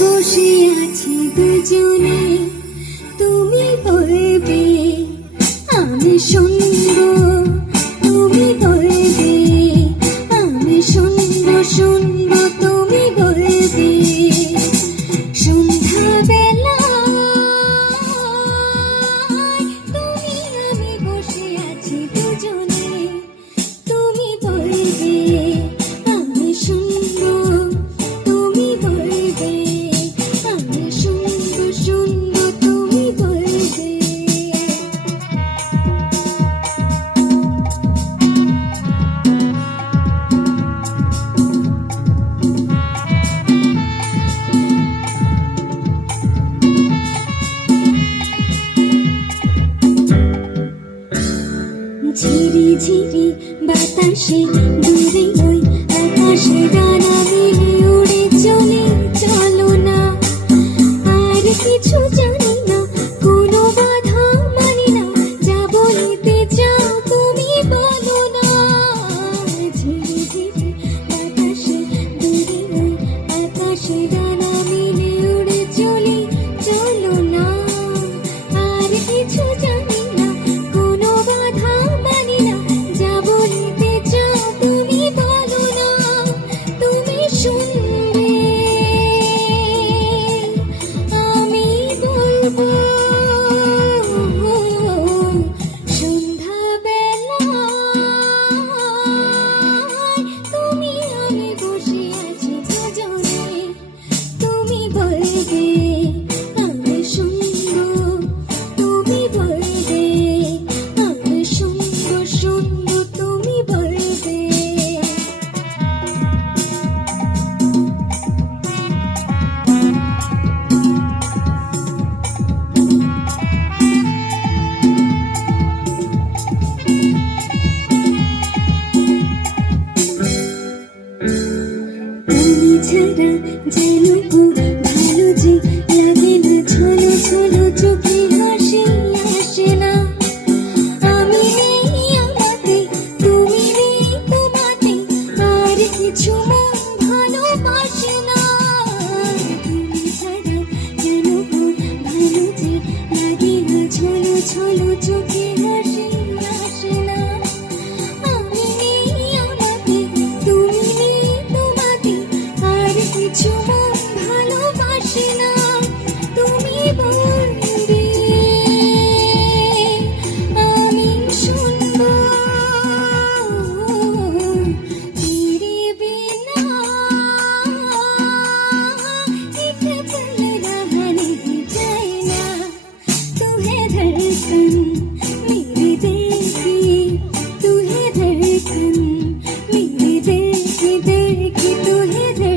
বসে আছি দুজনে, তুমি বলবে আমি শুনবো, তুমি বলবে আমি শুনবো, শুনবো তুমি বলবে। সন্ধ্যাবেলায় তুমি আমি বসে আছি দুজনে, তুমি বলবে আমি শুনবো, তুমি বলবে আমি শুনবো, শুনবো তুমি বলবে। ঝিরি ঝিরি বাতাসে দূরে ওই আকাশে ডানা মেলে উড়ে চলে, চলো না আর কিছু জানি না, কোনো বাধা মানি না, যা বলিতে চাও তুমি বলো না। ঝিরি ঝিরি বাতাসে দূরে ওই আকাশে ডানা মেলে উড়ে চলে, চলো না আর কিছু জানি না, কোনো বাধা মানি না, যা বলিতে চাও তুমি বলো না। তুমি শুনবে আমি বলবো। সন্ধ্যাবেলায় তুমি আমি বসে আছি দুজনে, তুমি বলবে আমি শুনবো, তুমি বলবে আমি শুনবো, শুনবো তুমি বলবে। তুমি ছাড়া যেন ভালো যে লাগে না, ছলো ছলো চোখে হাসি আসে না। আমি নেই আমাতে, তুমি নেই তোমাতে, আর কিছু মন ভালোবাসে না। তুমি ছাড়া যেন ভালো যে লাগে না, ছলো ছলো চোখে হাসি আসে না। আমি নেই আমাতে, তুমি নেই তোমাতে, আর কিছু মন ভালোবাসে না। তুমি বলবে আমি শুনবো, ফিরবে না एक पल रहा नहीं जाए ना। तू है धड़कन मेरे दिल की, तू है धड़कन मेरे दिल की, तू है धड़कन।